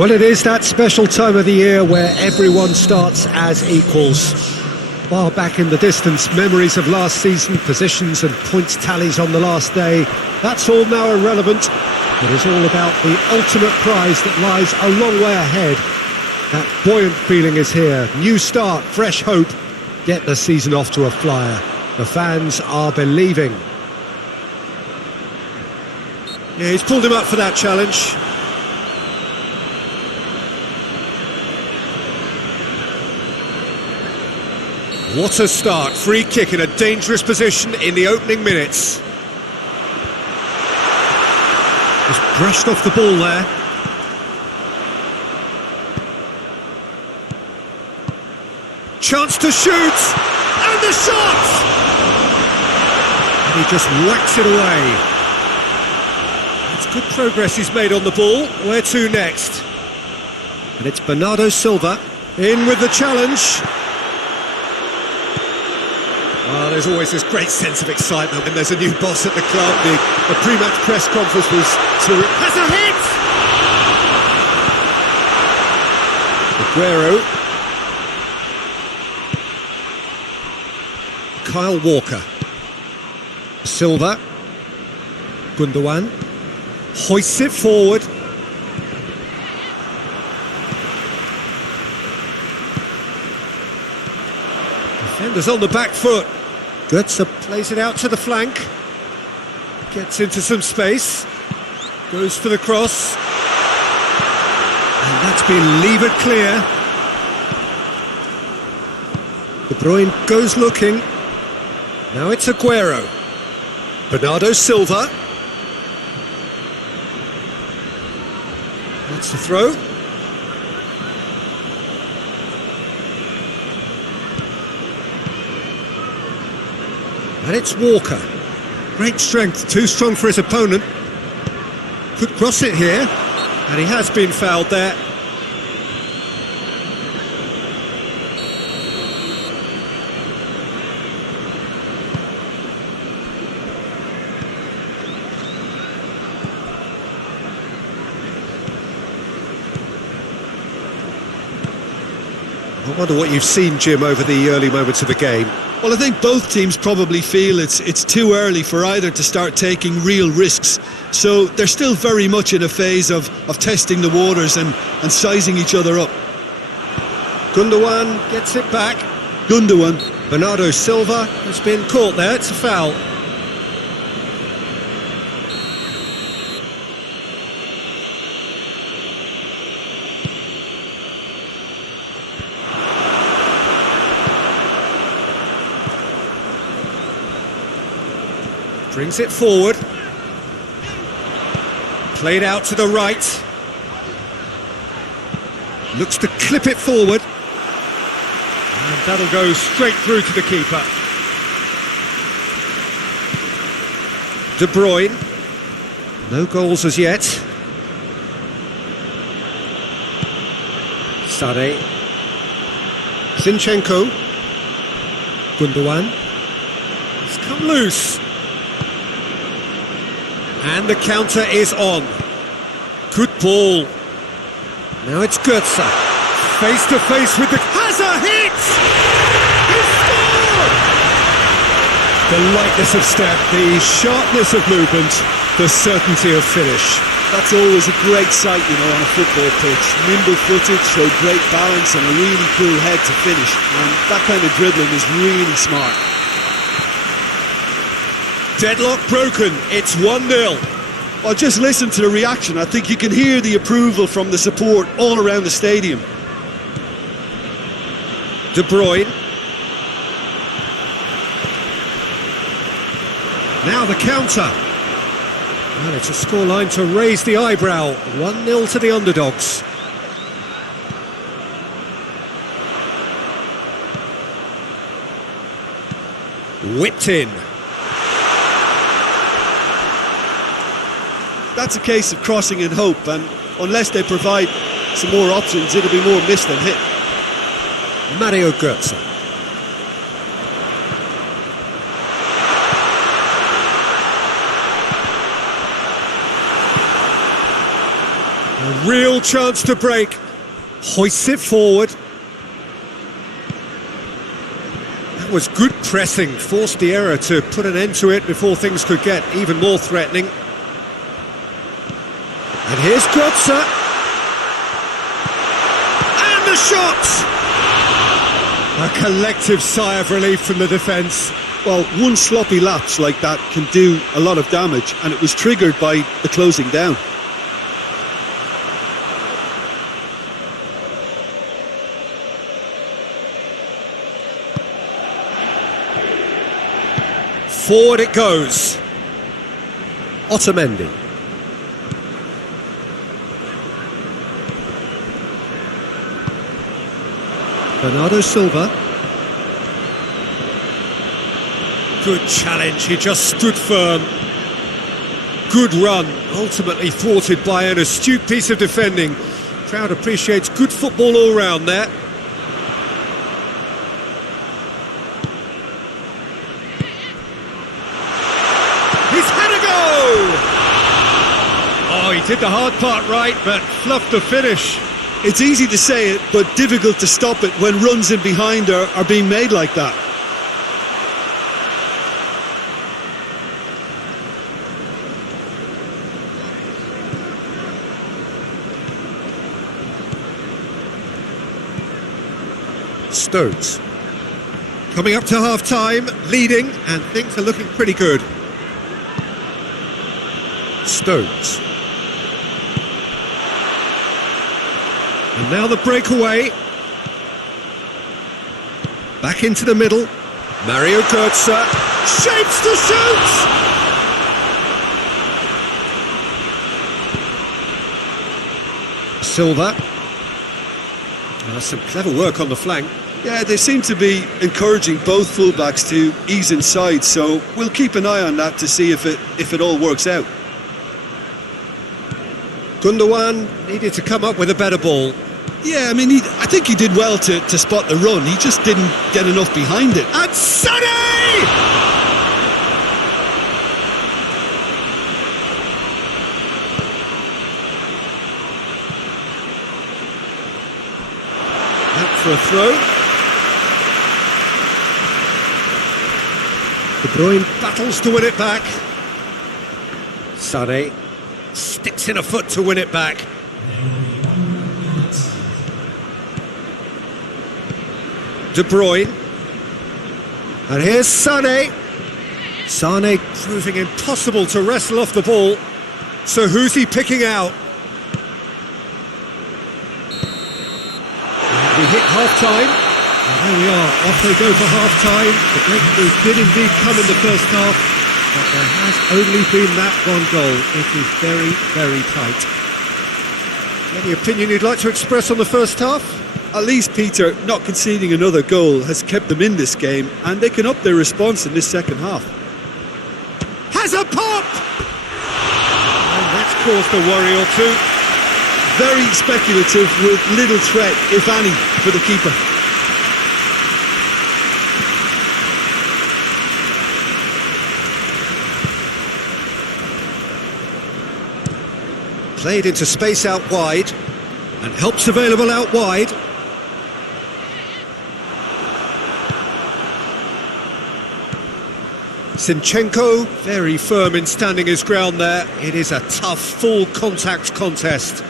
Well, it is that special time of the year where everyone starts as equals. Far back in the distance, memories of last season, positions and points tallies on the last day, that's all now irrelevant. It is all about the ultimate prize that lies a long way ahead. That buoyant feeling is here. New start, fresh hope. Get the season off to a flyer. The fans are believing. Yeah, he's pulled him up for that challenge. What a start. Free kick in a dangerous position in the opening minutes. Just brushed off the ball there. Chance to shoot! And the shot! And he just whacks it away. It's good progress he's made on the ball. Where to next? And it's Bernardo Silva in with the challenge. Oh, there's always this great sense of excitement when there's a new boss at the club. The pre-match press conference was has a hit! Aguero. Kyle Walker. Silva. Gundogan. Hoists it forward. Defenders on the back foot. Götze plays it out to the flank. Gets into some space. Goes for the cross. And that's been levered clear. De Bruyne goes looking. Now it's Aguero. Bernardo Silva. That's the throw. And it's Walker. Great strength, too strong for his opponent. Could cross it here. And he has been fouled there. I wonder what you've seen, Jim, over the early moments of the game. Well, I think both teams probably feel it's too early for either to start taking real risks. So they're still very much in a phase of testing the waters and sizing each other up. Gundogan gets it back. Gundogan. Bernardo Silva has been caught there. It's a foul. Brings it forward. Played out to the right. Looks to clip it forward. And that'll go straight through to the keeper. De Bruyne. No goals as yet. Sade. Zinchenko. Gundogan. It's come loose. And the counter is on. Good ball. Now it's Götze. Face to face with the... Has a hit! He scored! The lightness of step, the sharpness of movement, the certainty of finish. That's always a great sight, on a football pitch. Nimble-footed, showed great balance and a really cool head to finish. And that kind of dribbling is really smart. Deadlock broken, it's 1-0. Well, just listen to the reaction. I think you can hear the approval from the support all around the stadium. De Bruyne. Now the counter. Well, it's a scoreline to raise the eyebrow. 1-0 to the underdogs. Whipped in. That's a case of crossing in hope, and unless they provide some more options, it'll be more miss than hit. Mario Götze. Real chance to break. Hoists it forward. That was good pressing. Forced the error to put an end to it before things could get even more threatening. And here's Götze. And the shot! A collective sigh of relief from the defence. Well, one sloppy lapse like that can do a lot of damage, and it was triggered by the closing down. Forward it goes. Otamendi. Bernardo Silva. Good challenge, he just stood firm. Good run, ultimately thwarted by an astute piece of defending. Crowd appreciates good football all round there. He's had a go! Oh, he did the hard part right, but fluffed the finish. It's easy to say it, but difficult to stop it when runs in behind are being made like that. Stones. Coming up to half-time, leading, and things are looking pretty good. Stones. And now the breakaway. Back into the middle. Mario Götze shapes to shoot! Silva. Some clever work on the flank. Yeah, they seem to be encouraging both fullbacks to ease inside, so we'll keep an eye on that to see if it all works out. Gundogan needed to come up with a better ball. Yeah, I mean, I think he did well to spot the run. He just didn't get enough behind it. And Sonny! Out for a throw. De Bruyne battles to win it back. Sané sticks in a foot to win it back. De Bruyne. And here's Sané. Sané proving impossible to wrestle off the ball. So who's he picking out? And we hit half-time. And there we are, off they go for half-time. The breakthrough did indeed come in the first half, but there has only been that one goal. It is very, very tight. Any opinion you'd like to express on the first half? At least, Peter, not conceding another goal has kept them in this game, and they can up their response in this second half. Has a pop! And that's caused a worry or two. Very speculative with little threat, if any, for the keeper. Played into space out wide, and helps available out wide. Zinchenko, very firm in standing his ground there. It is a tough, full contact contest.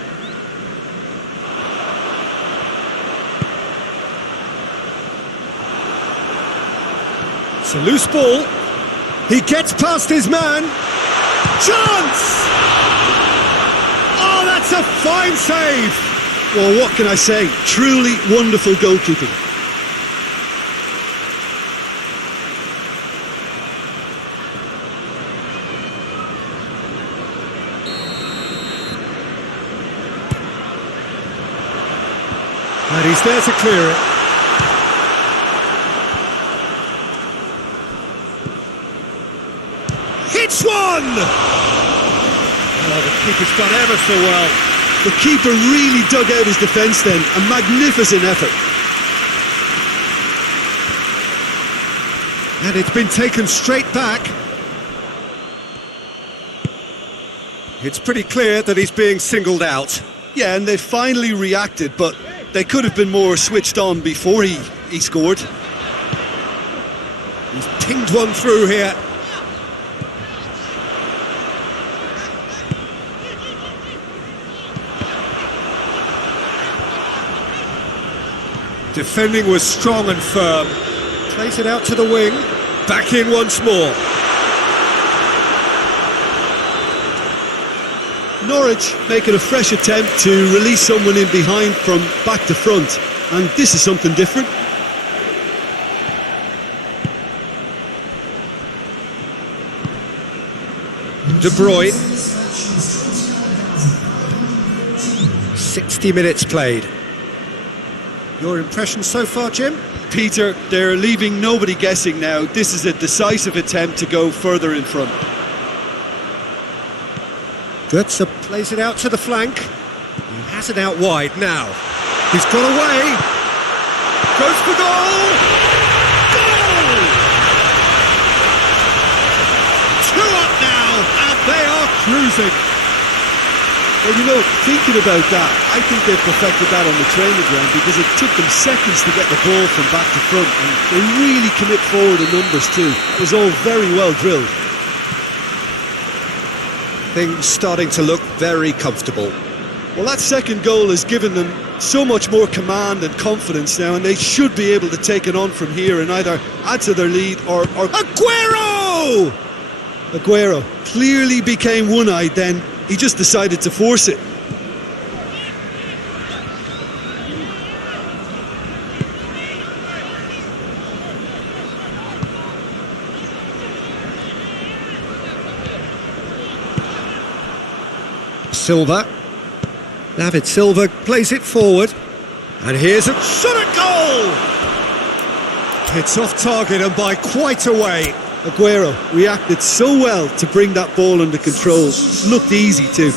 It's a loose ball. He gets past his man. Chance! Oh, that's a fine save! Well, what can I say? Truly wonderful goalkeeping. And he's there to clear it. Hits one! Oh, the keeper's done ever so well. The keeper really dug out his defence then. A magnificent effort. And it's been taken straight back. It's pretty clear that he's being singled out. Yeah, and they finally reacted, but they could have been more switched on before he scored. He's pinged one through here. Defending was strong and firm. Plays it out to the wing. Back in once more. Norwich making a fresh attempt to release someone in behind from back to front, and this is something different. De Bruyne. 60 minutes played. Your impression so far, Jim? Peter, they're leaving nobody guessing now. This is a decisive attempt to go further in front. Götze plays it out to the flank. He has it out wide now. He's got away. Goes for goal! Goal! 2 up now, and they are cruising. Well, you know, thinking about that, I think they've perfected that on the training ground because it took them seconds to get the ball from back to front, and they really commit forward in numbers too. It was all very well drilled. Things starting to look very comfortable. Well, that second goal has given them so much more command and confidence now, and they should be able to take it on from here and either add to their lead or... Aguero! Aguero clearly became one-eyed then. He just decided to force it. Silva. David Silva plays it forward. And here's a shot at goal! It's off target and by quite a way. Aguero reacted so well to bring that ball under control. Looked easy too.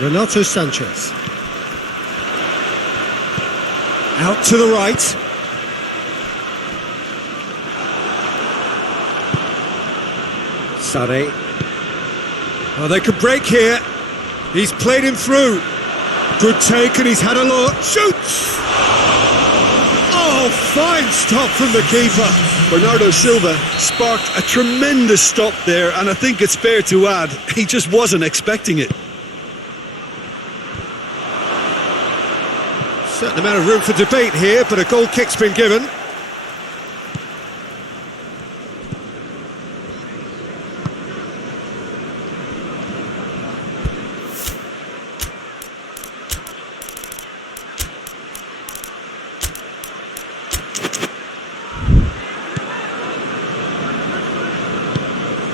Renato Sanchez. Out to the right. Sane. Oh, they could break here. He's played him through. Good take, and he's had a look. Shoots! Oh, fine stop from the keeper. Bernardo Silva sparked a tremendous stop there, and I think it's fair to add, he just wasn't expecting it. Certain amount of room for debate here, but a goal kick's been given.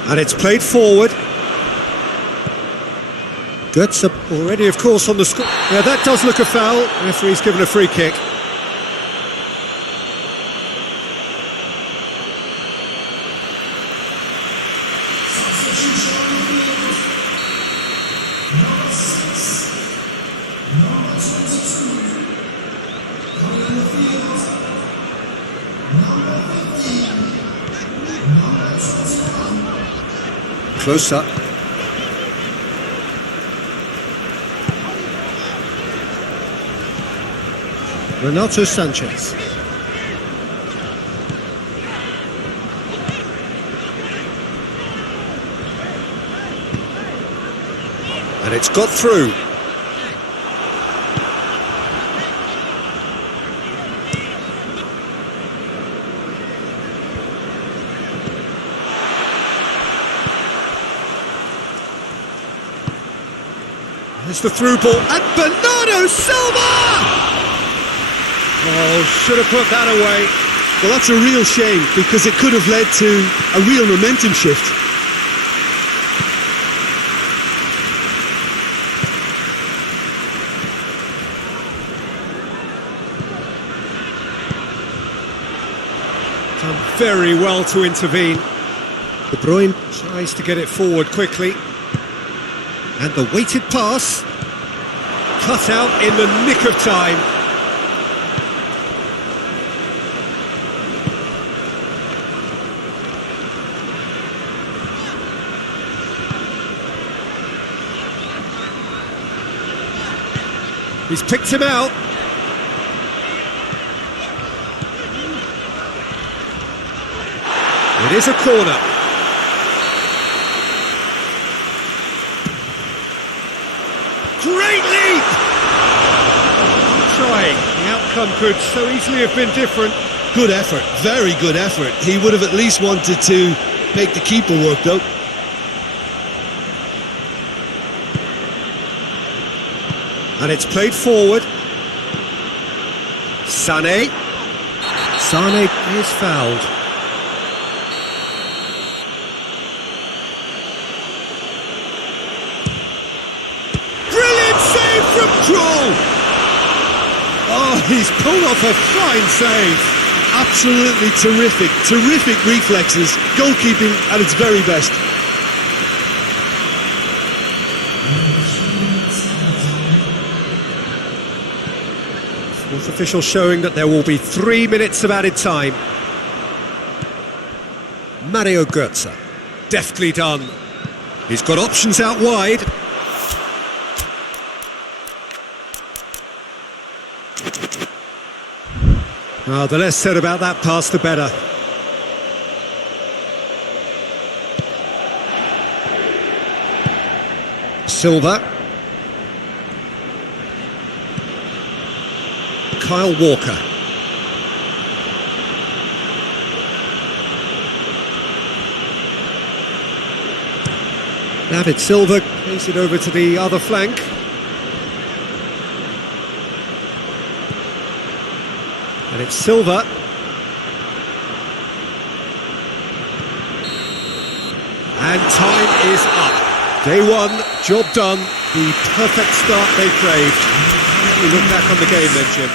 And it's played forward. Götze already, of course, on the score. Yeah, that does look a foul. The referee's given a free kick. Close up. Renato Sanchez. And it's got through. It's the through ball, and Bernardo Silva! Oh, should have put that away. Well, that's a real shame, because it could have led to a real momentum shift. Done very well to intervene. De Bruyne tries to get it forward quickly. And the weighted pass, cut out in the nick of time. He's picked him out. It is a corner. Great leap! Trying. The outcome could so easily have been different. Good effort, very good effort. He would have at least wanted to make the keeper work though. And it's played forward. Sané. Sané is fouled. Brilliant save from Krul! Oh, he's pulled off a fine save. Absolutely terrific, terrific reflexes. Goalkeeping at its very best. Fourth official showing that there will be 3 minutes of added time. Mario Götze. Deftly done. He's got options out wide. The less said about that pass, the better. Silva. Kyle Walker. David Silva plays it over to the other flank. And it's Silva. And time is up. Day one, job done. The perfect start they craved. We look back on the game then, Jim.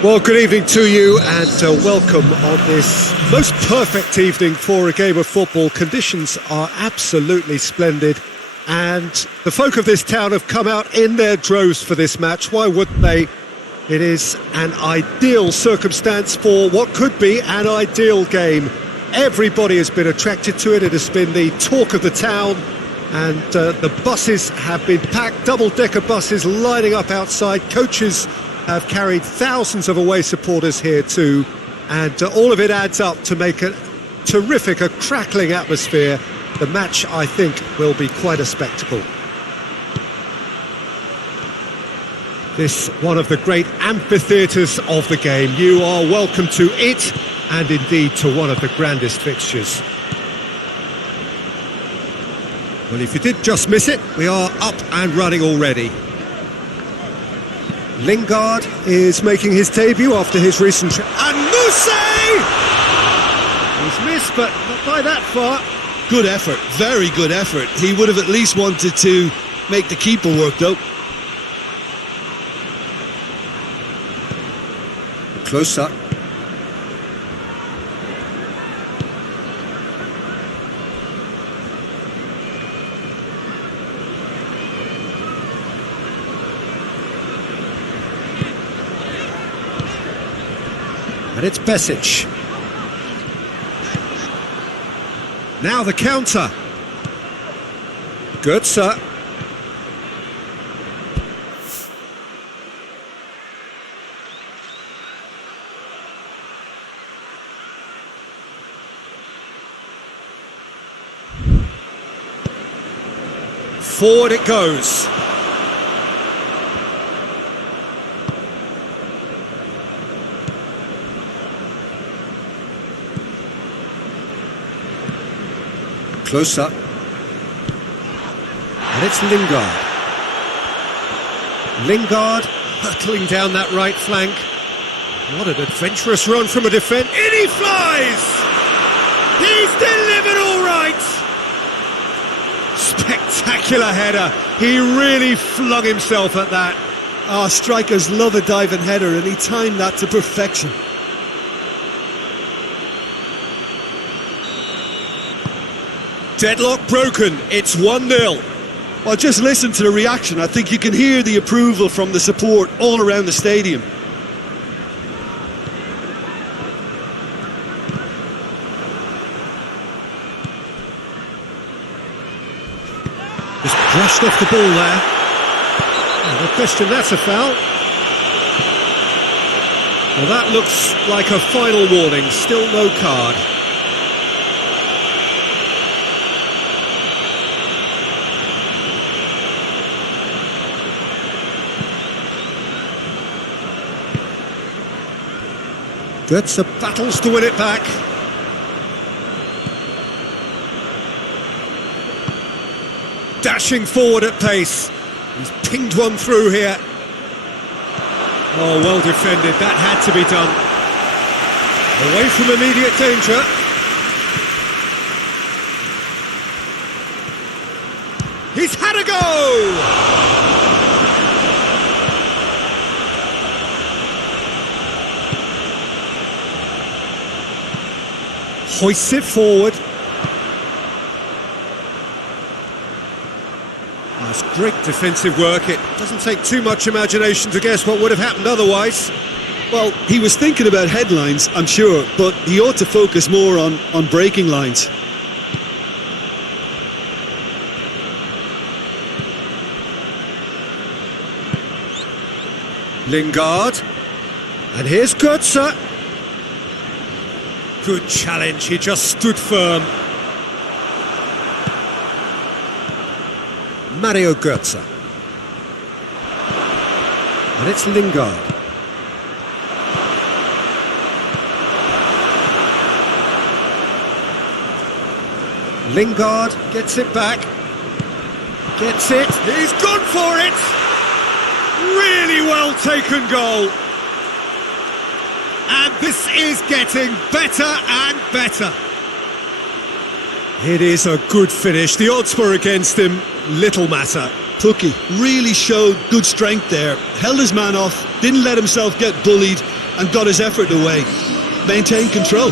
Well, good evening to you and welcome on this most perfect evening for a game of football. Conditions are absolutely splendid and the folk of this town have come out in their droves for this match. Why wouldn't they? It is an ideal circumstance for what could be an ideal game. Everybody has been attracted to it. It has been the talk of the town and the buses have been packed, double-decker buses lining up outside. Coaches have carried thousands of away supporters here too, and all of it adds up to make a terrific, a crackling atmosphere. The match, I think, will be quite a spectacle. This one of the great amphitheatres of the game. You are welcome to it, and indeed to one of the grandest fixtures. Well, if you did just miss it, we are up and running already. Lingard is making his debut after his recent and Mousse! He's missed, but not by that far. Good effort, very good effort. He would have at least wanted to make the keeper work, though. Close up. And it's Besic. Now the counter. Götze. Forward it goes. Close up. And it's Lingard. Lingard hurtling down that right flank. What an adventurous run from a defence. In he flies! He's delivered all right! Spectacular header. He really flung himself at that. Strikers love a diving header, and he timed that to perfection. Deadlock broken, it's 1-0. Well, just listen to the reaction. I think you can hear the approval from the support all around the stadium. Just brushed off the ball there. No question, that's a foul. Well, that looks like a final warning, still no card. Götze battles to win it back. Dashing forward at pace. He's pinged one through here. Oh, well defended. That had to be done. Away from immediate danger. He's had a go! Hoists it forward. That's great defensive work. It doesn't take too much imagination to guess what would have happened otherwise. Well, he was thinking about headlines, I'm sure, but he ought to focus more on breaking lines. Lingard. And here's Götze. Good challenge, he just stood firm. Mario Götze. And it's Lingard. Lingard gets it back. Gets it. He's gone for it! Really well taken goal. And this is getting better and better. It is a good finish. The odds were against him. Little matter. Pukki really showed good strength there. Held his man off, didn't let himself get bullied, and got his effort away. Maintained control.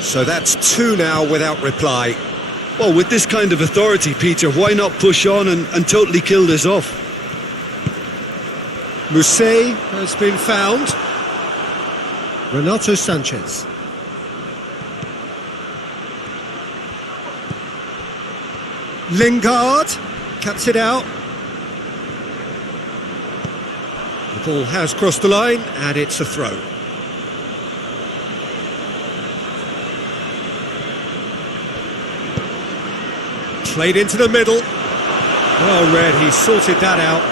So that's two now without reply. Well, with this kind of authority, Peter, why not push on and totally kill this off? Mousset has been found. Renato Sanchez. Lingard cuts it out. The ball has crossed the line and it's a throw. Played into the middle. Well read, he sorted that out.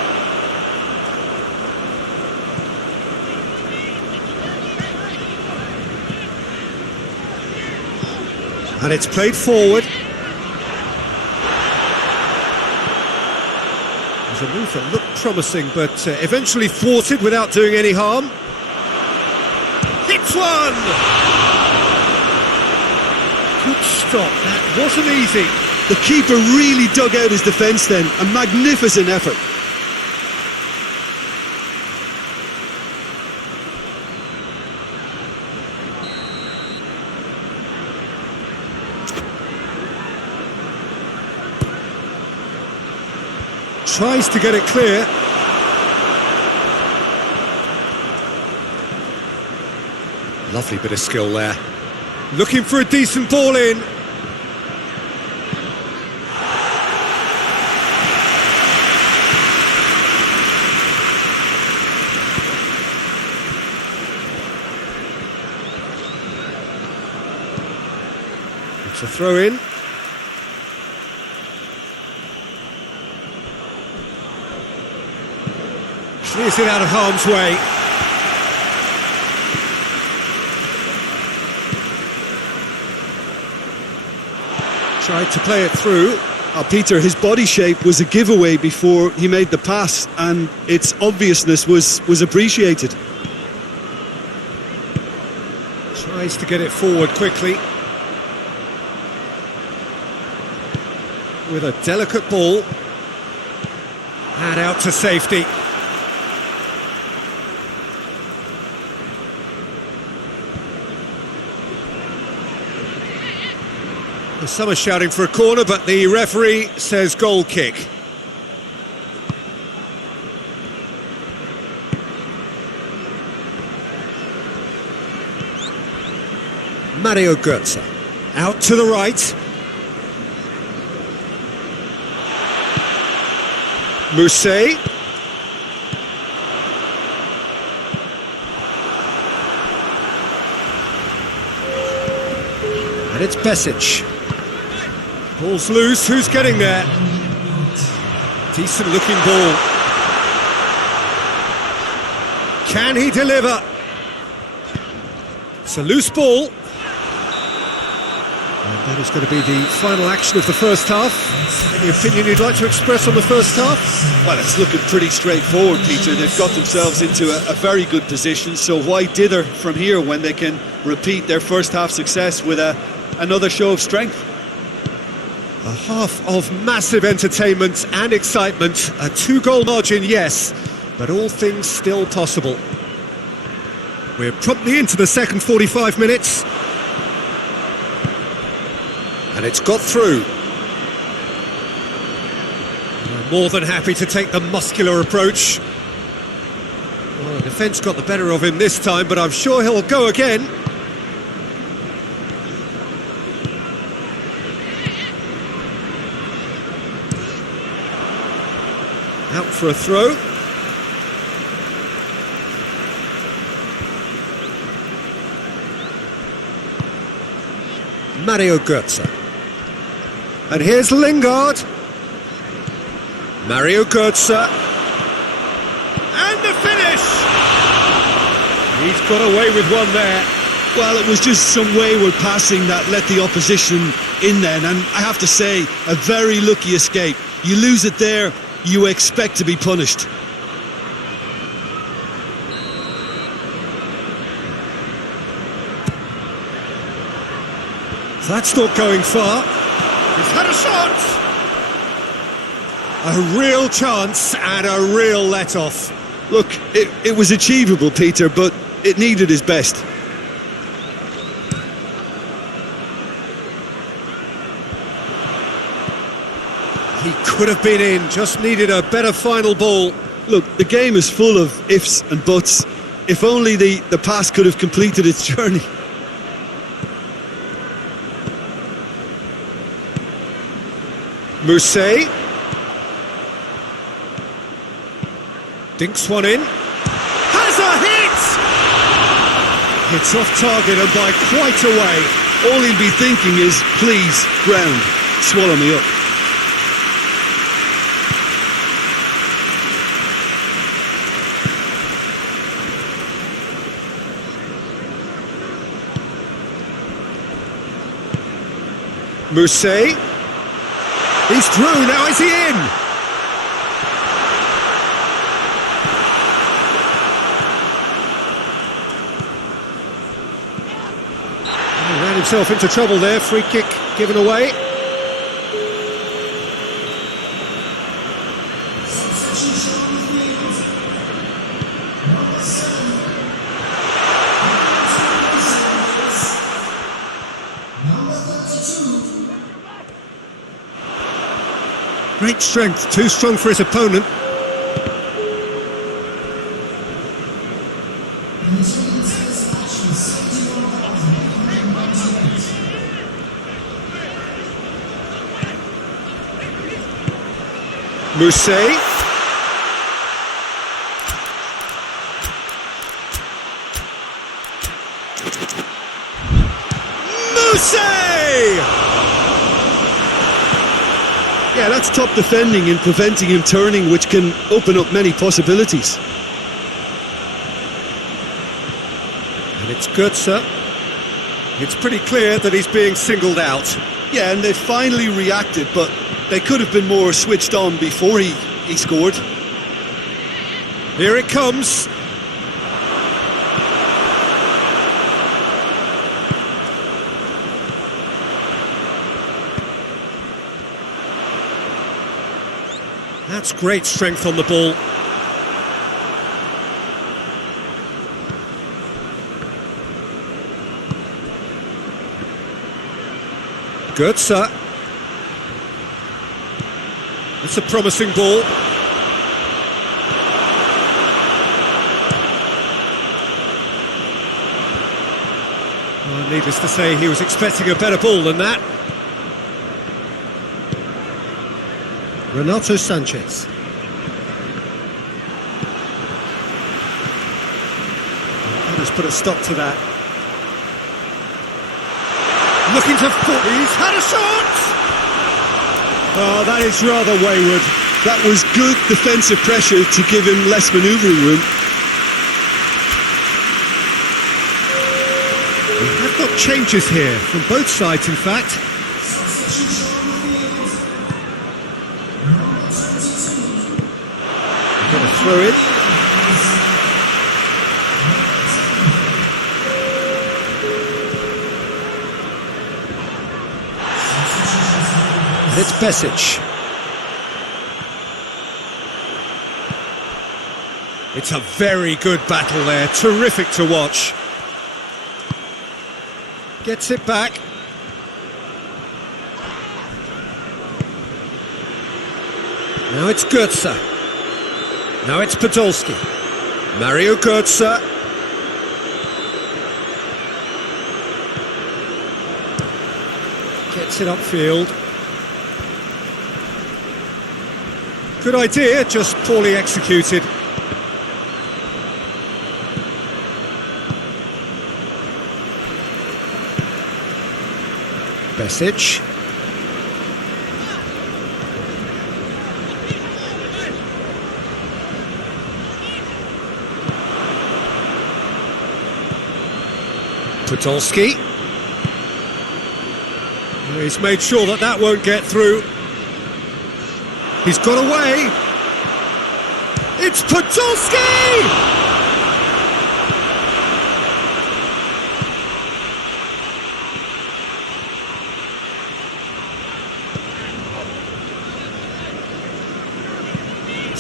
And it's played forward. There's a move that looked promising, but eventually thwarted without doing any harm. Hits one! Good stop, that wasn't easy. The keeper really dug out his defence then. A magnificent effort. Tries to get it clear. Lovely bit of skill there. Looking for a decent ball in. It's a throw in. Clears it out of harm's way. Tried to play it through. Peter, his body shape was a giveaway before he made the pass, and its obviousness was appreciated. Tries to get it forward quickly. With a delicate ball. And out to safety. Some are shouting for a corner, but the referee says goal kick. Mario Götze out to the right. Mousset. And it's Besic. Ball's loose, who's getting there? Decent looking ball. Can he deliver? It's a loose ball. And that is going to be the final action of the first half. Any opinion you'd like to express on the first half? Well, it's looking pretty straightforward, Peter. They've got themselves into a very good position, so why dither from here when they can repeat their first half success with another show of strength? A half of massive entertainment and excitement. A two-goal margin, yes, but all things still possible. We're promptly into the second 45 minutes. And it's got through. They're more than happy to take the muscular approach. Well, the defence got the better of him this time, but I'm sure he'll go again. Out for a throw. Mario Götze. And here's Lingard. Mario Götze. And the finish! He's got away with one there. Well, it was just some wayward passing that let the opposition in then, and I have to say, a very lucky escape. You lose it there, you expect to be punished. That's not going far. He's had a shot! A real chance and a real let-off. Look, it was achievable, Peter, but it needed his best. He could have been in, just needed a better final ball. Look, the game is full of ifs and buts. If only the pass could have completed its journey. Mousset. Dinks one in. Has a hit! It's off target and by quite a way. All he'll be thinking is, please, ground, swallow me up. Mousset. He's through, now is he in? He ran himself into trouble there, free kick given away. Great strength, too strong for his opponent. Mousset. Mousset! Yeah, that's top defending and preventing him turning, which can open up many possibilities. And it's Götze. It's pretty clear that he's being singled out. Yeah, and they finally reacted, but they could have been more switched on before he scored. Here it comes. That's great strength on the ball. Götze. It's a promising ball. Well, needless to say, he was expecting a better ball than that. Renato Sanchez. Let's put a stop to that. Looking to foot. He's had a shot! Oh, that is rather wayward. That was good defensive pressure to give him less manoeuvring room. We have got changes here, from both sides in fact. Got a throw in. It's Besic. It's a very good battle there, terrific to watch. Gets it back. Now it's Götze. Now it's Podolski. Mario Götze. Gets it upfield. Good idea, just poorly executed. Besic. Podolski. He's made sure that that won't get through. He's got away. It's Podolski!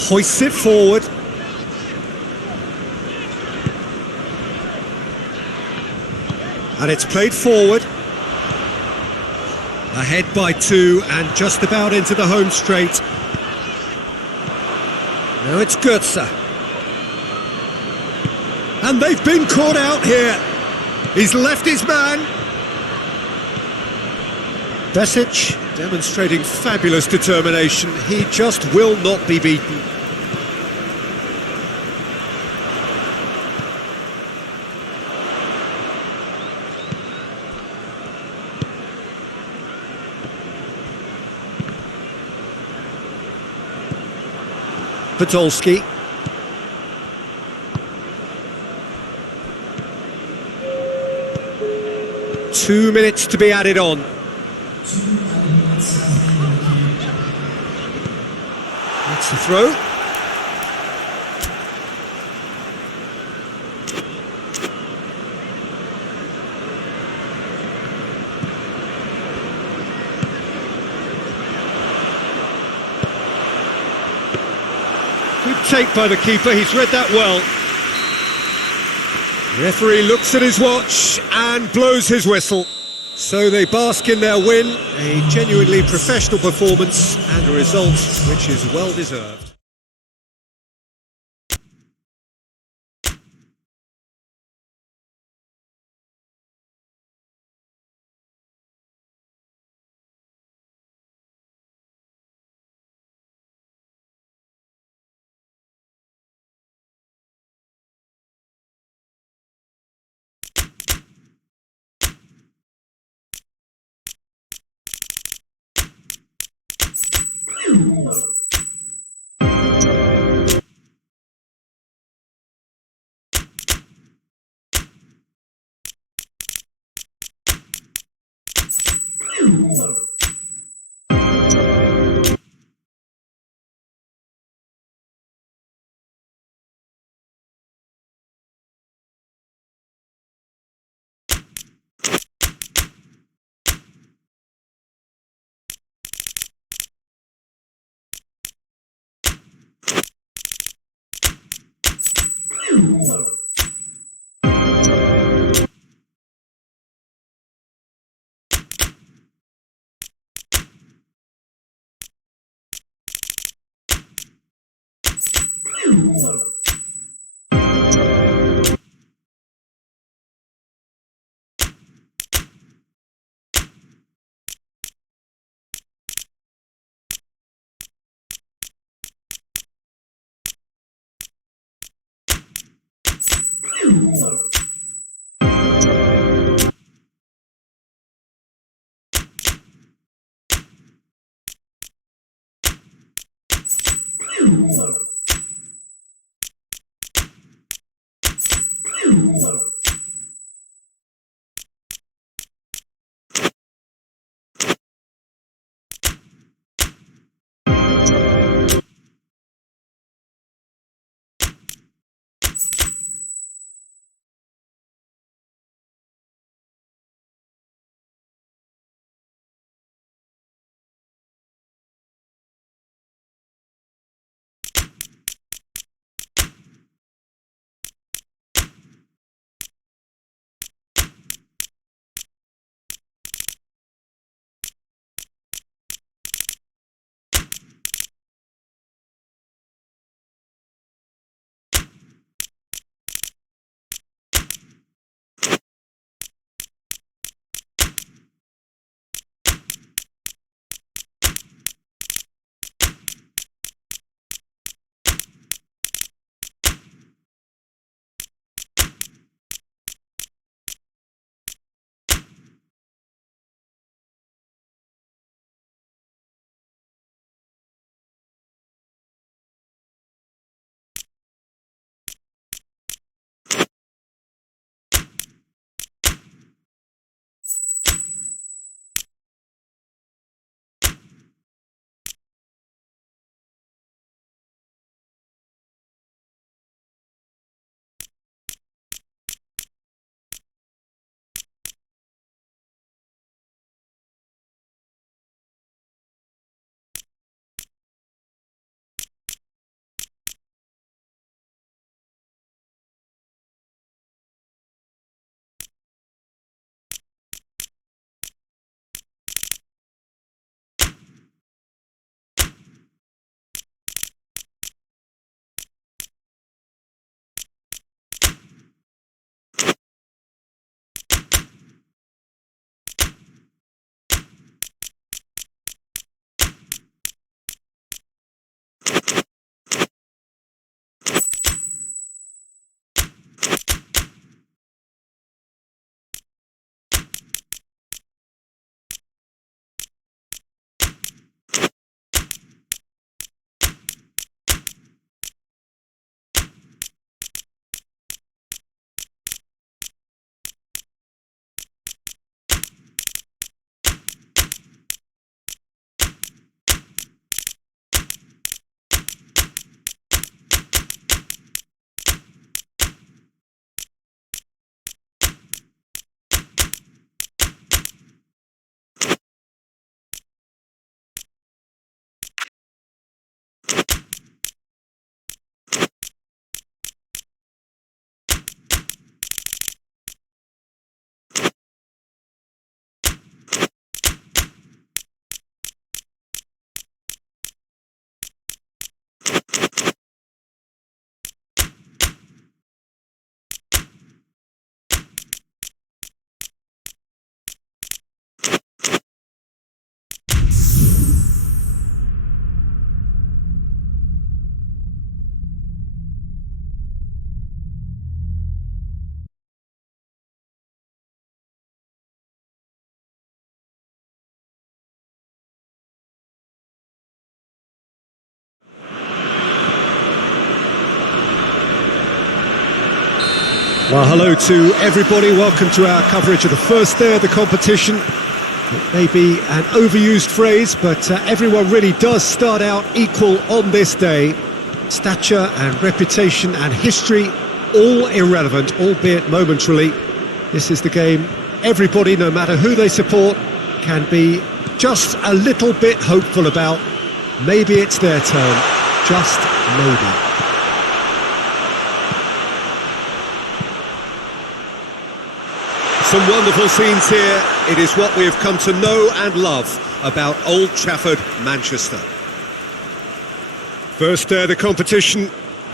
Hoists it forward. And it's played forward. Ahead by 2 and just about into the home straight. Now it's Goetze. And they've been caught out here. He's left his man. Besic demonstrating fabulous determination. He just will not be beaten. Podolski. Two minutes to be added on. That's the throw. Good take by the keeper, he's read that well. Referee looks at his watch and blows his whistle. So they bask in their win, a genuinely professional performance and a result which is well deserved. Well, hello to everybody. Welcome to our coverage of the first day of the competition. It may be an overused phrase, but everyone really does start out equal on this day. Stature and reputation and history, all irrelevant, albeit momentarily. This is the game everybody, no matter who they support, can be just a little bit hopeful about. Maybe it's their turn, just maybe. Some wonderful scenes here. It is what we have come to know and love about Old Trafford, Manchester. First day of the competition,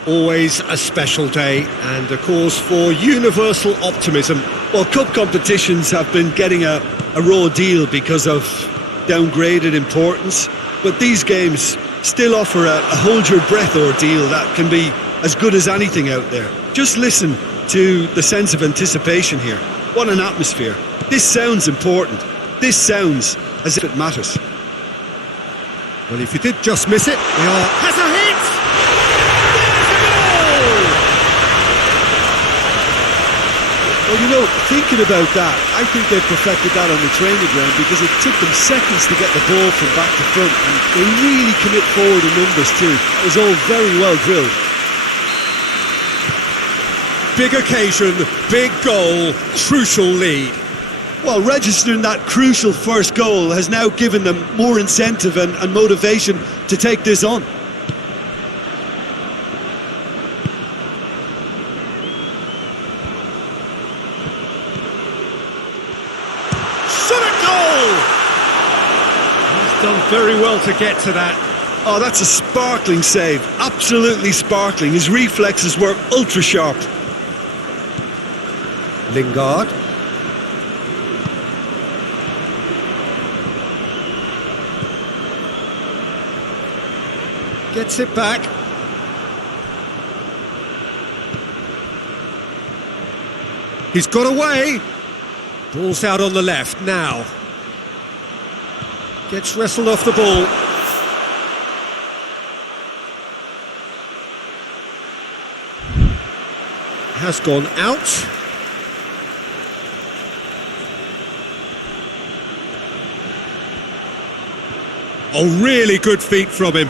always a special day and a cause for universal optimism. Well, cup competitions have been getting a raw deal because of downgraded importance, but these games still offer a hold-your-breath ordeal that can be as good as anything out there. Just listen to the sense of anticipation here. What an atmosphere. This sounds important. This sounds as if it matters. Well, if you did just miss it, has a hit! Well, you know, thinking about that, I think they've perfected that on the training ground because it took them seconds to get the ball from back to front, and they really commit forward in numbers too. It was all very well drilled. Big occasion, big goal, crucial lead. Well, registering that crucial first goal has now given them more incentive and motivation to take this on. Shot a goal! He's done very well to get to that. Oh, that's a sparkling save. Absolutely sparkling. His reflexes were ultra sharp. Lingard. Gets it back. He's got away. Ball's out on the left now. Gets wrestled off the ball. Has gone out. Oh, really good feet from him.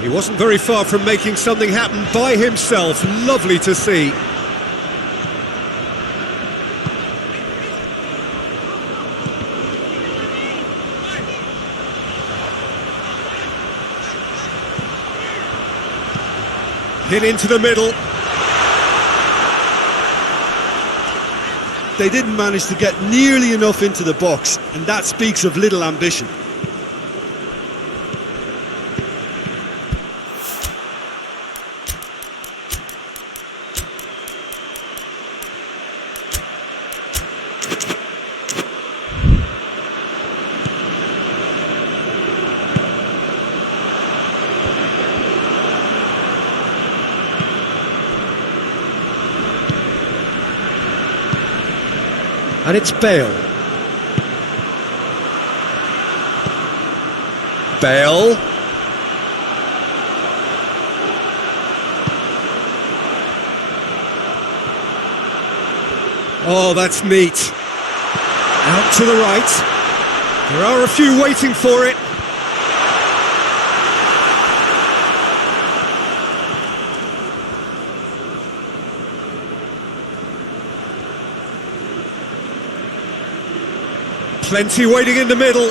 He wasn't very far from making something happen by himself. Lovely to see. Hit into the middle. They didn't manage to get nearly enough into the box, and that speaks of little ambition. And it's Bale. Bale. Oh, that's neat. Out to the right. There are a few waiting for it. Plenty waiting in the middle.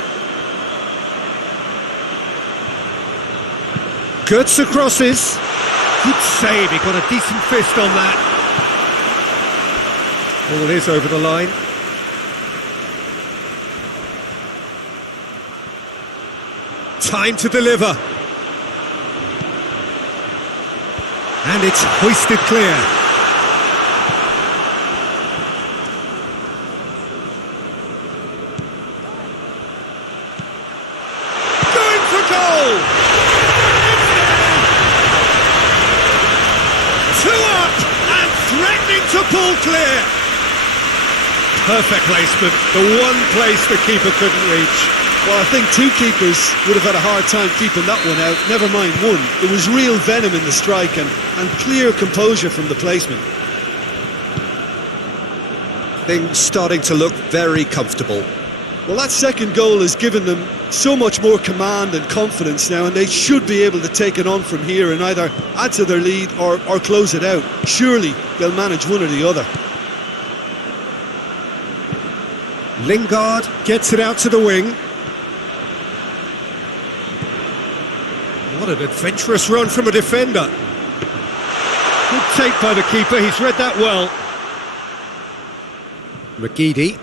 Goetze crosses. Good save, he got a decent fist on that. Ball is over the line. Time to deliver. And it's hoisted clear. To pull clear. Perfect placement, the one place the keeper couldn't reach. Well, I think two keepers would have had a hard time keeping that one out, never mind one. There was real venom in the strike and clear composure from the placement. Things starting to look very comfortable. Well, that second goal has given them so much more command and confidence now, and they should be able to take it on from here and either add to their lead or close it out. Surely they'll manage one or the other. Lingard gets it out to the wing. What an adventurous run from a defender. Good take by the keeper, he's read that well. McGeady.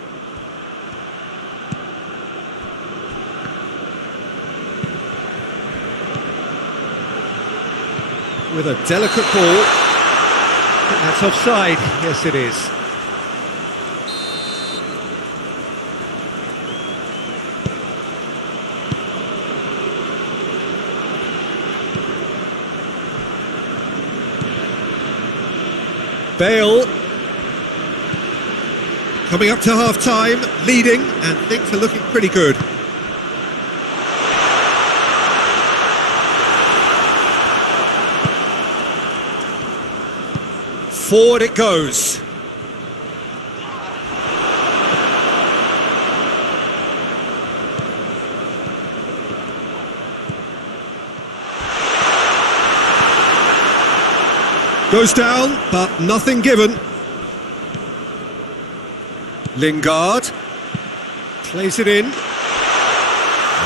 With a delicate ball. That's offside. Yes, it is. Bale. Coming up to half-time, leading, and things are looking pretty good. Forward it goes. Goes down, but nothing given. Lingard plays it in. I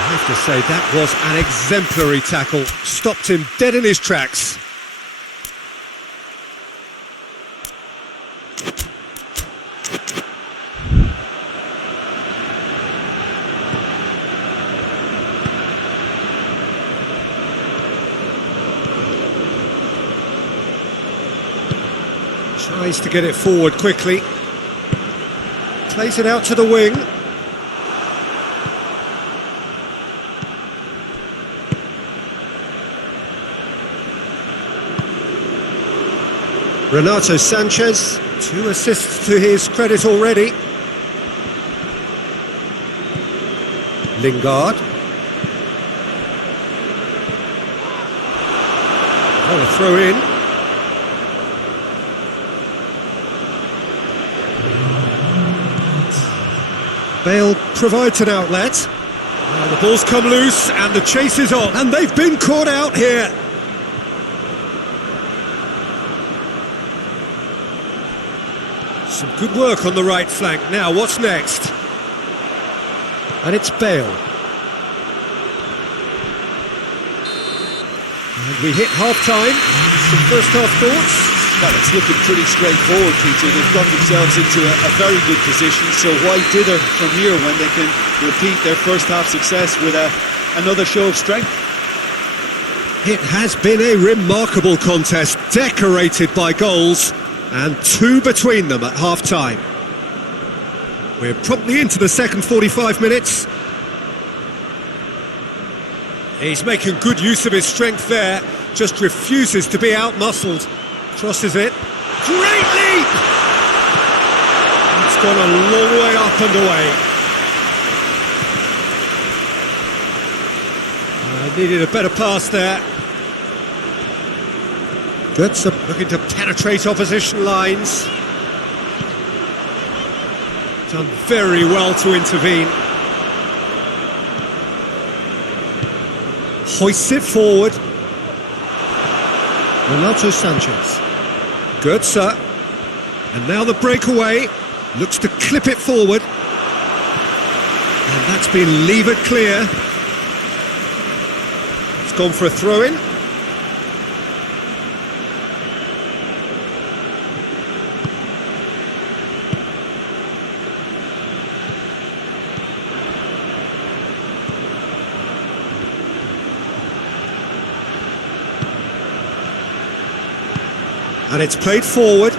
have to say that was an exemplary tackle. Stopped him dead in his tracks. Tries to get it forward quickly. Plays it out to the wing. Renato Sanchez, 2 assists to his credit already. Lingard. On a throw in. Bale provides an outlet. Now the ball's come loose and the chase is on. And they've been caught out here. Some good work on the right flank. Now what's next? And it's Bale. And we hit half-time. Some first-half thoughts? Well, it's looking pretty straightforward, Peter. They've got themselves into a very good position, so why dither from here when they can repeat their first half success with another show of strength? It has been a remarkable contest, decorated by goals, and 2 between them at half-time. We're promptly into the second 45 minutes. He's making good use of his strength there, just refuses to be out-muscled. Crosses it. Great leap! It's gone a long way up and away. Needed a better pass there. Götze looking to penetrate opposition lines. Done very well to intervene. Hoists it forward. Renato Sanchez. Götze. And now the breakaway. Looks to clip it forward. And that's been levered clear. It's gone for a throw-in. And it's played forward.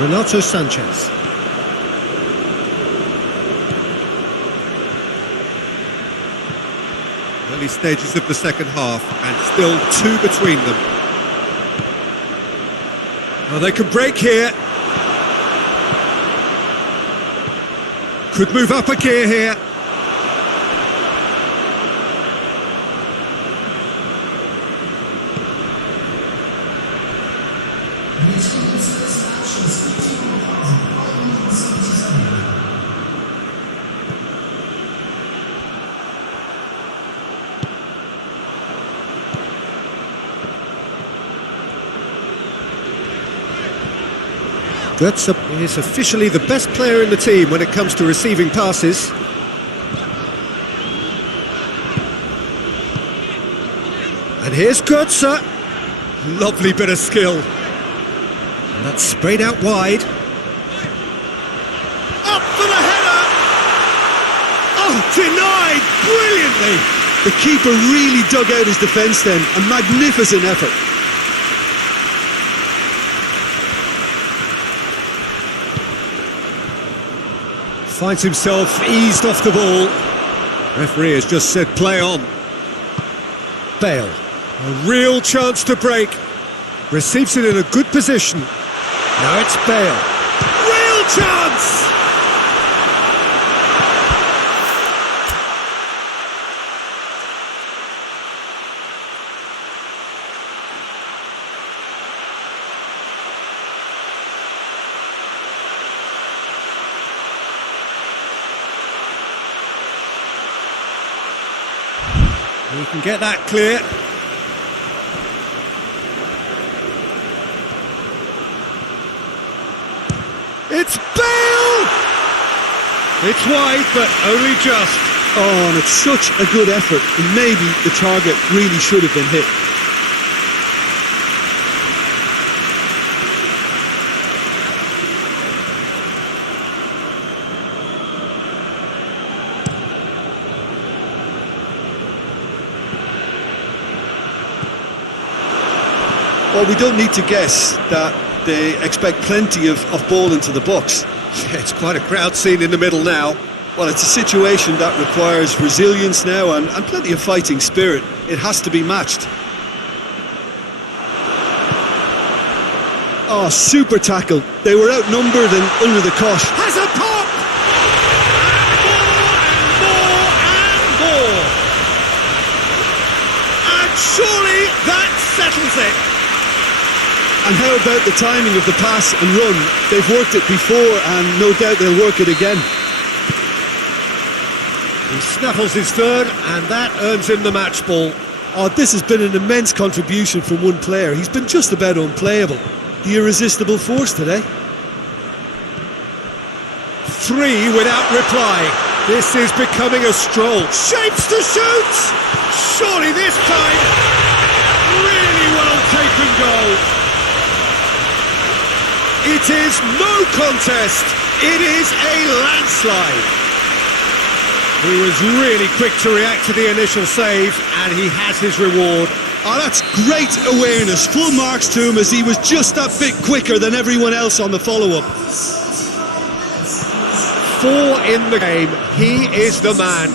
Renato Sanchez. Early stages of the second half, and still 2 between them. Well, they can break here. Could move up a gear here. Götze is officially the best player in the team when it comes to receiving passes. And here's Götze. Lovely bit of skill. And that's sprayed out wide. Up for the header! Oh, denied brilliantly! The keeper really dug out his defence then. A magnificent effort. Finds himself eased off the ball. Referee has just said play on. Bale, a real chance to break. Receives it in a good position. Now it's Bale. Real chance! He can get that clear. It's Bale! It's wide, but only just. Oh, and it's such a good effort. And maybe the target really should have been hit. Well, we don't need to guess that they expect plenty of ball into the box. Yeah, it's quite a crowd scene in the middle now. Well, it's a situation that requires resilience now and plenty of fighting spirit. It has to be matched. Oh, super tackle. They were outnumbered and under the cosh. Has a pop! And more! And surely that settles it. And how about the timing of the pass and run? They've worked it before and no doubt they'll work it again. He snaffles his third and that earns him the match ball. Oh, this has been an immense contribution from one player. He's been just about unplayable. The irresistible force today. 3 without reply. This is becoming a stroll. Shapes to shoot! Surely this time, really well taken goal. It is no contest. It is a landslide. He was really quick to react to the initial save, and he has his reward. Oh, that's great awareness. Full marks to him as he was just that bit quicker than everyone else on the follow-up. 4 in the game. He is the man.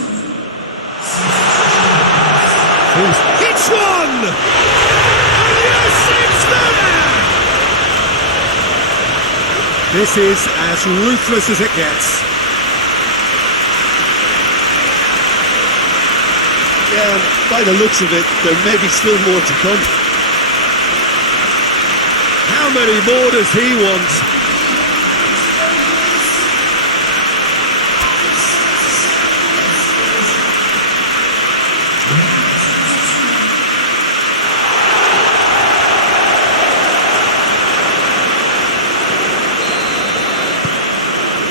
Hits one! And yes, it's there! This is as ruthless as it gets. Yeah, by the looks of it, there may be still more to come. How many more does he want?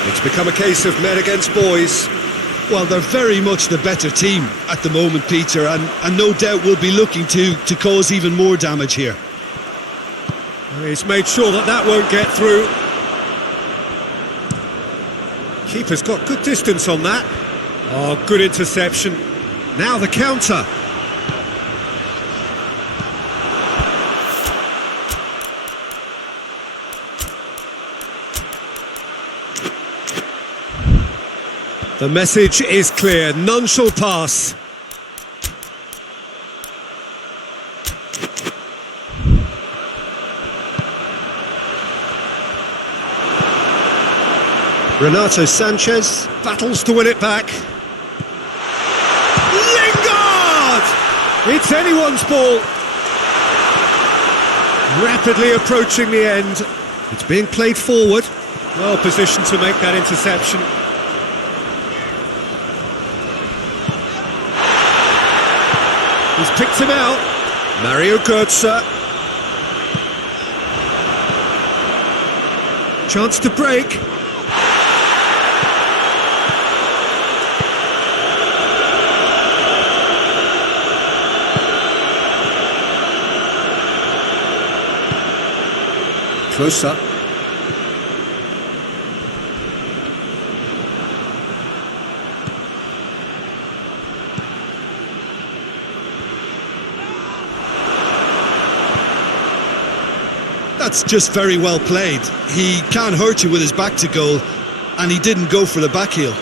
It's become a case of men against boys. Well, they're very much the better team at the moment, Peter, and no doubt will be looking to cause even more damage here. He's made sure that won't get through. Keeper's got good distance on that. Oh, good interception. Now the counter. The message is clear, none shall pass. Renato Sanchez battles to win it back. Lingard! It's anyone's ball. Rapidly approaching the end. It's being played forward. Well positioned to make that interception. He's picked him out. Mario Götze. Chance to break. Close up. That's just very well played. He can't hurt you with his back to goal, and he didn't go for the back heel.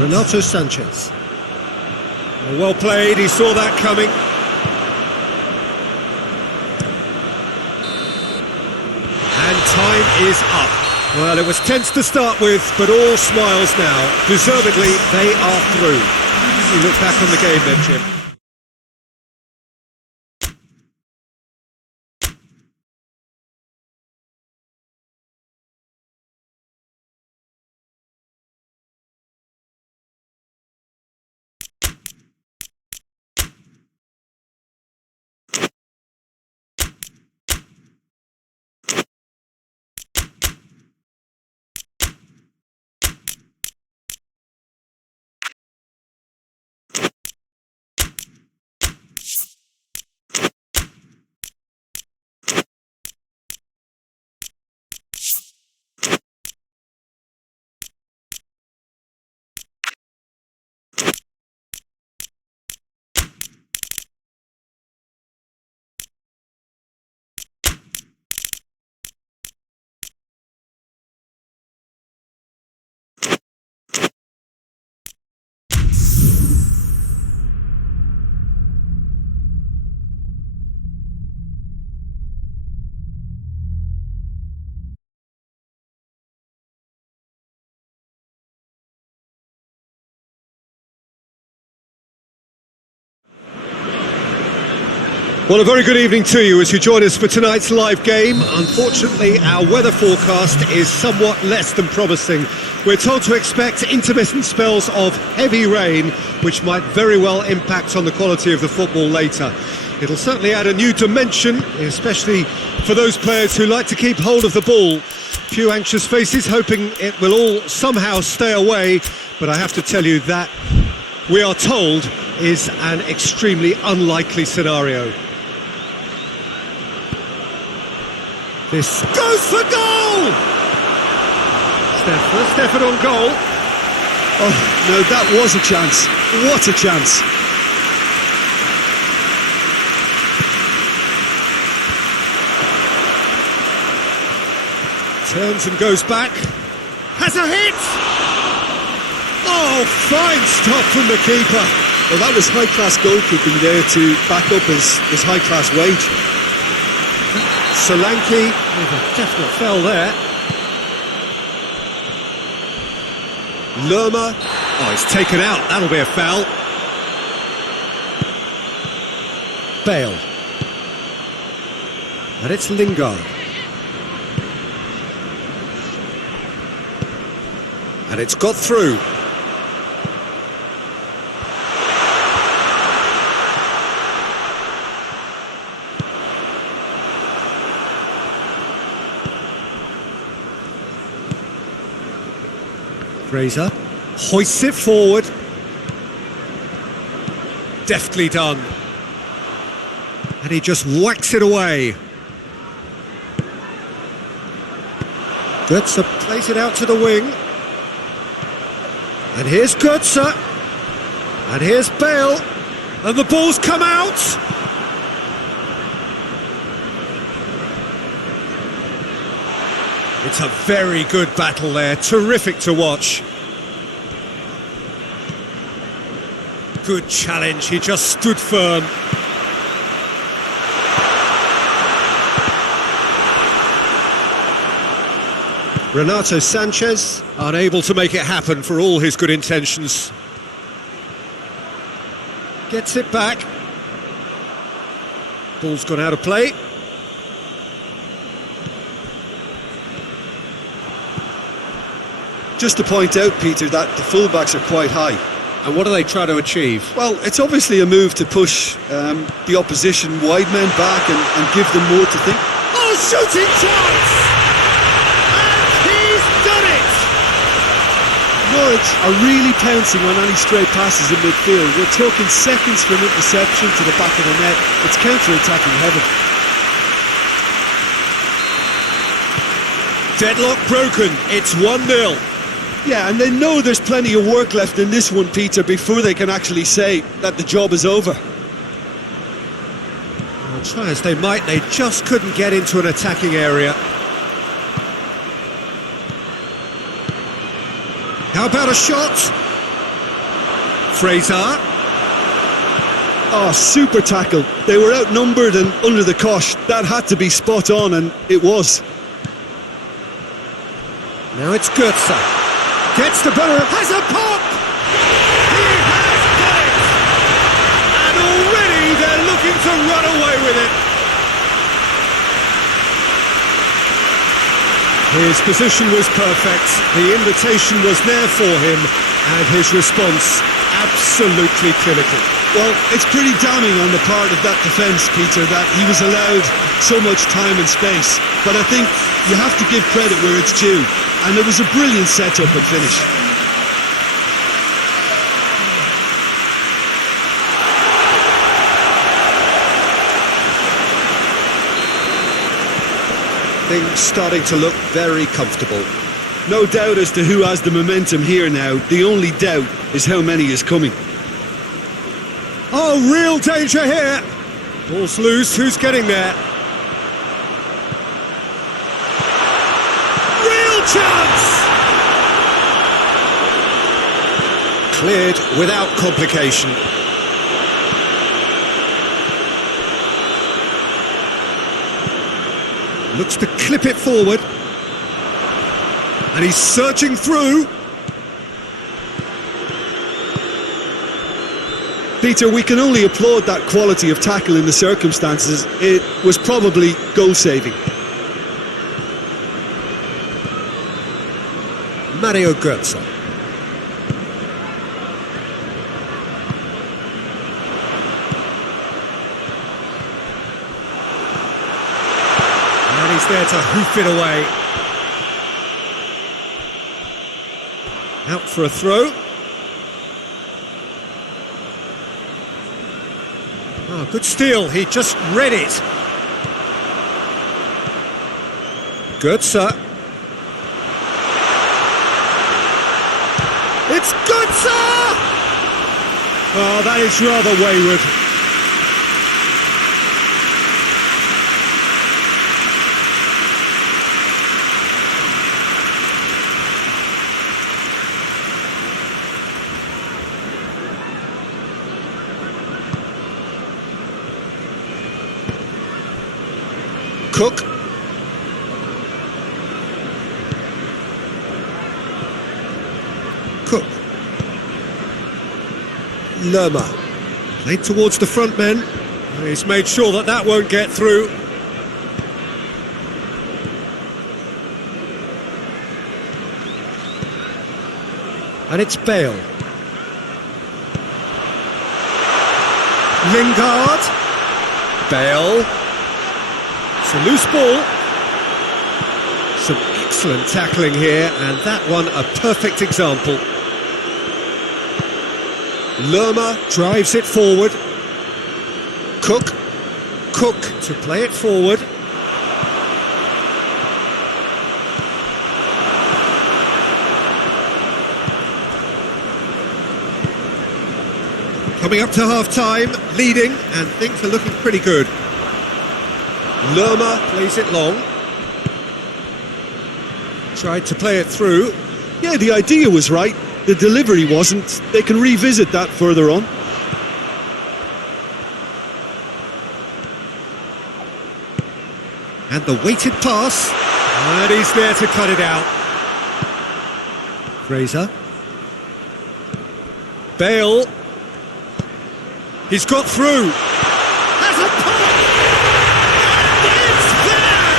Renato Sanchez. Well played, he saw that coming. And time is up. Well, it was tense to start with, but all smiles now. Deservedly, they are through. You look back on the game then, Jim. Well, a very good evening to you as you join us for tonight's live game. Unfortunately, our weather forecast is somewhat less than promising. We're told to expect intermittent spells of heavy rain, which might very well impact on the quality of the football later. It'll certainly add a new dimension, especially for those players who like to keep hold of the ball. Few anxious faces hoping it will all somehow stay away, but I have to tell you that, we are told, is an extremely unlikely scenario. This goes for goal! Stefford on goal. Oh, no, that was a chance. What a chance. Turns and goes back. Has a hit! Oh, fine stop from the keeper. Well, that was high-class goalkeeping there to back up his high-class wage. Solanke with a definite foul there. Lerma. Oh, he's taken out. That'll be a foul. Bale. And it's Lingard. And it's got through. Fraser hoists it forward. Deftly done. And he just whacks it away. Götze plays it out to the wing. And here's Götze. And here's Bale. And the ball's come out. It's a very good battle there, terrific to watch. Good challenge, he just stood firm. Renato Sanchez, unable to make it happen for all his good intentions. Gets it back. Ball's gone out of play. Just to point out, Peter, that the fullbacks are quite high. And what are they trying to achieve? Well, it's obviously a move to push the opposition wide men back and give them more to think. Oh, shooting chance! And he's done it! Norwich are really pouncing on any stray passes in midfield. We're talking seconds from interception to the back of the net. It's counter-attacking heaven. Deadlock broken. It's 1-0. Yeah, and they know there's plenty of work left in this one, Peter, before they can actually say that the job is over. Well, try as they might, they just couldn't get into an attacking area. How about a shot? Fraser. Oh, super tackle. They were outnumbered and under the cosh. That had to be spot on, and it was. Now it's Goetze. Gets the better, has a pop! He has got it! And already they're looking to run away with it. His position was perfect, the invitation was there for him, and his response absolutely clinical. Well, it's pretty damning on the part of that defence, Peter, that he was allowed so much time and space. But I think you have to give credit where it's due, and it was a brilliant setup and finish. Things starting to look very comfortable. No doubt as to who has the momentum here now. The only doubt is how many is coming. Oh, real danger here. Ball's loose, who's getting there? Real chance! Cleared without complication. Looks to clip it forward. And he's searching through. Peter, we can only applaud that quality of tackle in the circumstances. It was probably goal-saving. Mario Götze. And he's there to hoof it away. Out for a throw. Oh, good steal, he just read it. Götze. It's Götze! Oh, that is rather wayward. Cook. Cook. Lerma. Played towards the front men. He's made sure that that won't get through. And it's Bale. Lingard. Bale. It's a loose ball. Some excellent tackling here, and that one a perfect example. Lerma drives it forward. Cook to play it forward. Coming up to half-time, leading, and things are looking pretty good. Lerma plays it long. Tried to play it through. Yeah, the idea was right. The delivery wasn't. They can revisit that further on. And the weighted pass. And he's there to cut it out. Fraser. Bale. He's got through. Has a pop! And it's there!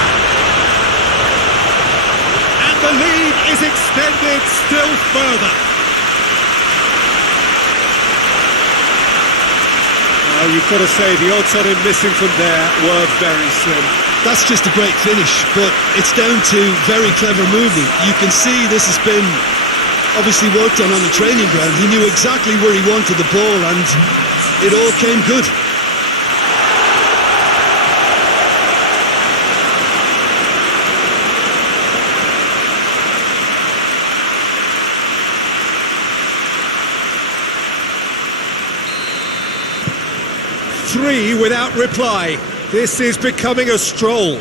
And the lead is extended still further. Well, you've got to say the odds on him missing from there were very slim. That's just a great finish, but it's down to very clever movement. You can see this has been obviously worked on the training ground. He knew exactly where he wanted the ball and it all came good. Three without reply. This is becoming a stroll.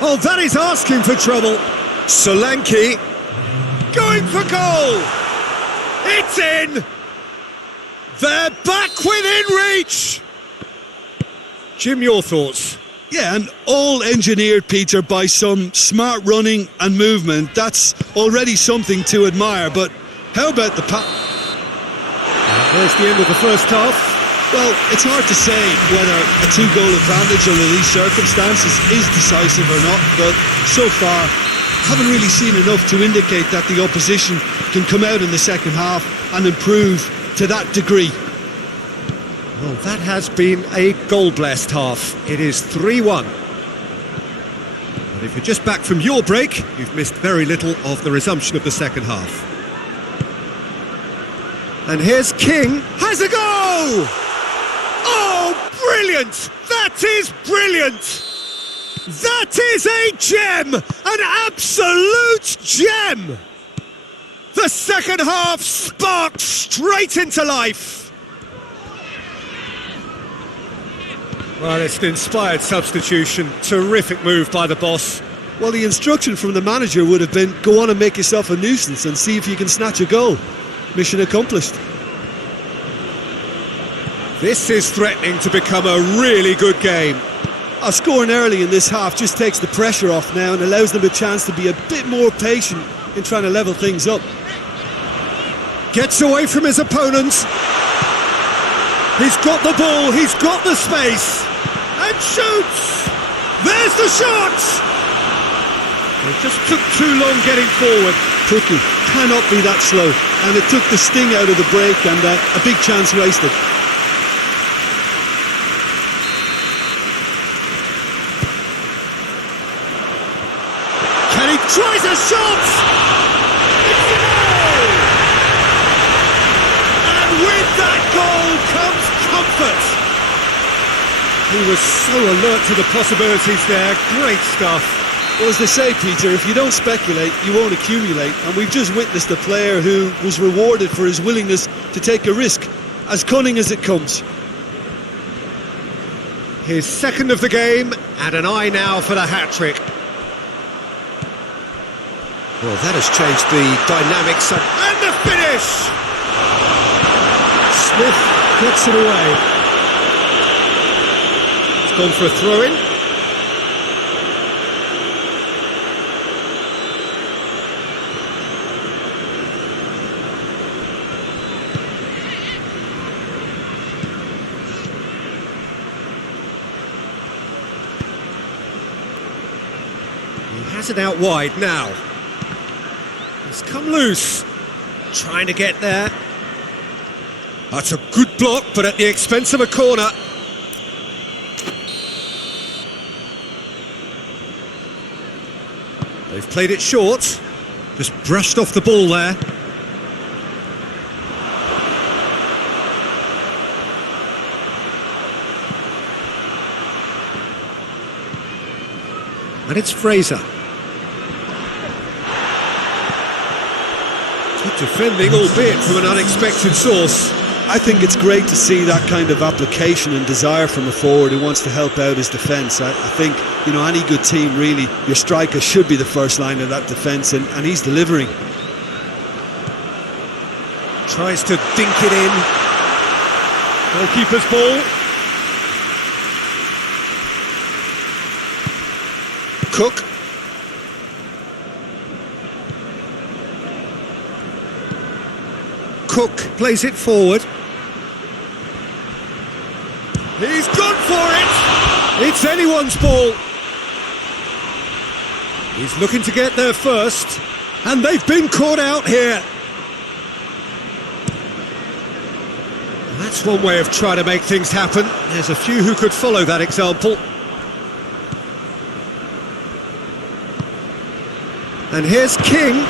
Oh, that is asking for trouble. Solanke going for goal. It's in. They're back within reach. Jim, your thoughts? Yeah, and all engineered, Peter, by some smart running and movement. That's already something to admire, but how about the There's the end of the first half. Well, it's hard to say whether a two-goal advantage under these circumstances is decisive or not, but so far, haven't really seen enough to indicate that the opposition can come out in the second half and improve to that degree. Well, that has been a goal-blessed half. It is 3-1. But if you're just back from your break, you've missed very little of the resumption of the second half. And here's King. Has a go! Oh, brilliant! That is brilliant! That is a gem! An absolute gem! The second half sparked straight into life. Well, it's an inspired substitution. Terrific move by the boss. Well, the instruction from the manager would have been, go on and make yourself a nuisance and see if you can snatch a goal. Mission accomplished. This is threatening to become a really good game. Scoring early in this half just takes the pressure off now and allows them a chance to be a bit more patient in trying to level things up. Gets away from his opponents. He's got the ball, he's got the space, and shoots! There's the shot! It just took too long getting forward. Tricky, cannot be that slow, and it took the sting out of the break and a big chance wasted. Can he tries a shot? It's a goal! And with that goal comes comfort. He was so alert to the possibilities there. Great stuff. Well, as they say, Peter, if you don't speculate, you won't accumulate. And we've just witnessed a player who was rewarded for his willingness to take a risk, as cunning as it comes. His second of the game, and an eye now for the hat-trick. Well, that has changed the dynamics. And the finish! Smith gets it away. It's gone for a throw-in. He has it out wide now. He's come loose, trying to get there. That's a good block, but at the expense of a corner. They've played it short, just brushed off the ball there. And it's Fraser. Good defending, albeit from an unexpected source. I think it's great to see that kind of application and desire from a forward who wants to help out his defence. I think, you know, any good team, really, your striker should be the first line of that defence, and he's delivering. Tries to dink it in. Goalkeeper's ball. Cook. Cook plays it forward. He's gone for it! It's anyone's ball. He's looking to get there first, and they've been caught out here. That's one way of trying to make things happen. There's a few who could follow that example. And here's King.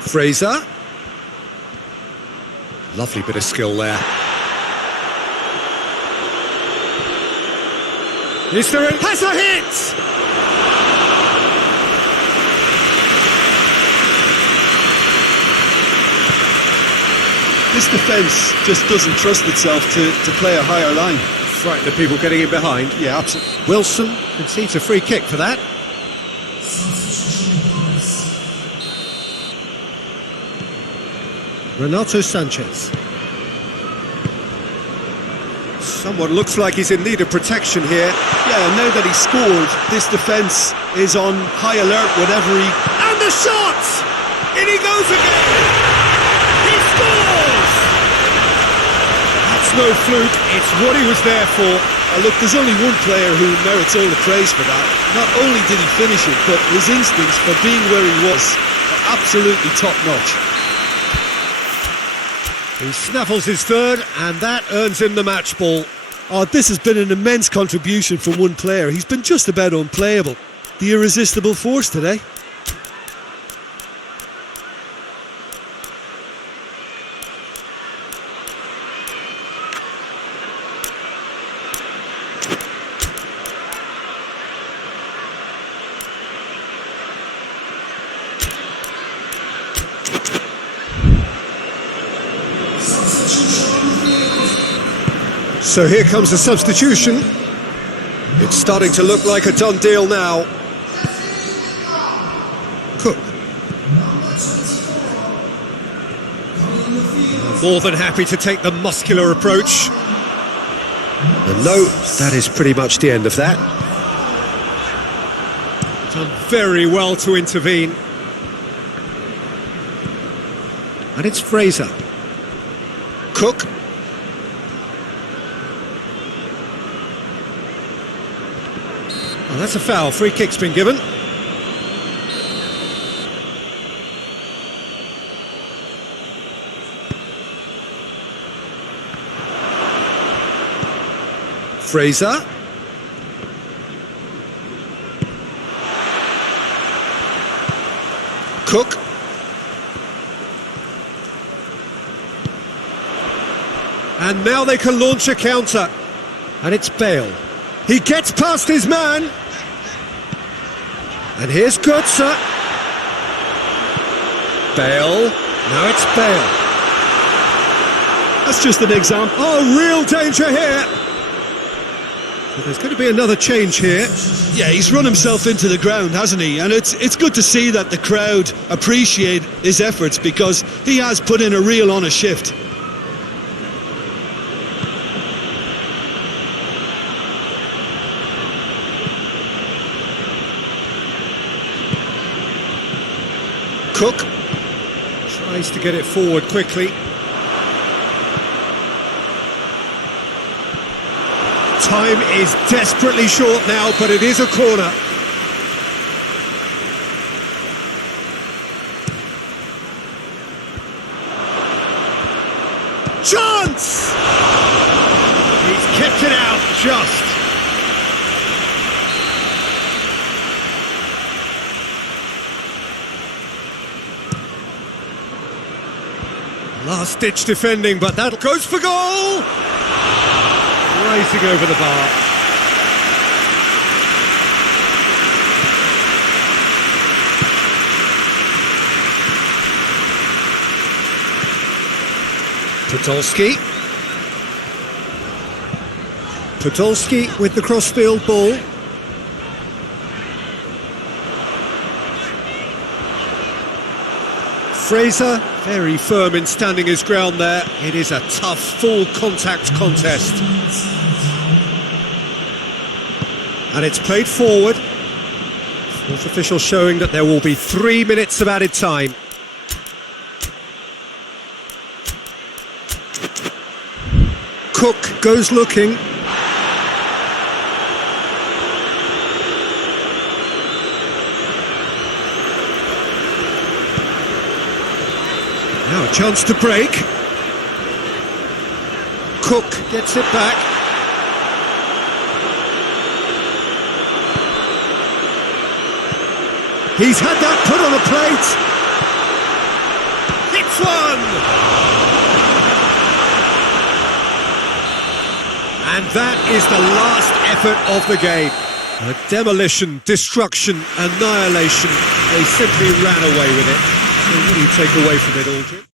Fraser. Lovely bit of skill there. Is there has a hit! This defence just doesn't trust itself to play a higher line. Frighten the people getting in behind. Yeah, absolutely. Wilson concedes a free kick for that. Renato Sanchez. Someone looks like he's in need of protection here. Yeah, now that he's scored, this defence is on high alert whenever he... And the shot! In he goes again! He scores! That's no fluke, it's what he was there for. Look, there's only one player who merits all the praise for that. Not only did he finish it, but his instincts for being where he was are absolutely top-notch. He snaffles his third, and that earns him the match ball. Oh, this has been an immense contribution from one player. He's been just about unplayable. The irresistible force today. So here comes the substitution. It's starting to look like a done deal now. Cook. More than happy to take the muscular approach. And no, that is pretty much the end of that. Done very well to intervene. And it's Fraser. Cook. Oh, that's a foul. Free kick's been given. Fraser. Cook. And now they can launch a counter. And it's Bale. He gets past his man. And here's Götze. Bale. Now it's Bale. That's just an example. Oh, real danger here. So there's going to be another change here. Yeah, he's run himself into the ground, hasn't he? And it's good to see that the crowd appreciate his efforts because he has put in a real honest shift. Cook tries to get it forward quickly. Time is desperately short now, but it is a corner. Chance! He's kept it out just. Last-ditch defending, but that goes for goal! Racing over the bar. Podolski. Podolski with the crossfield ball. Fraser, very firm in standing his ground there. It is a tough, full contact contest. And it's played forward. Fourth official showing that there will be 3 minutes of added time. Cook goes looking. Now a chance to break. Cook gets it back. He's had that put on a plate. It's one! And that is the last effort of the game. A demolition, destruction, annihilation. They simply ran away with it. So what do you take away from it, Aldrin?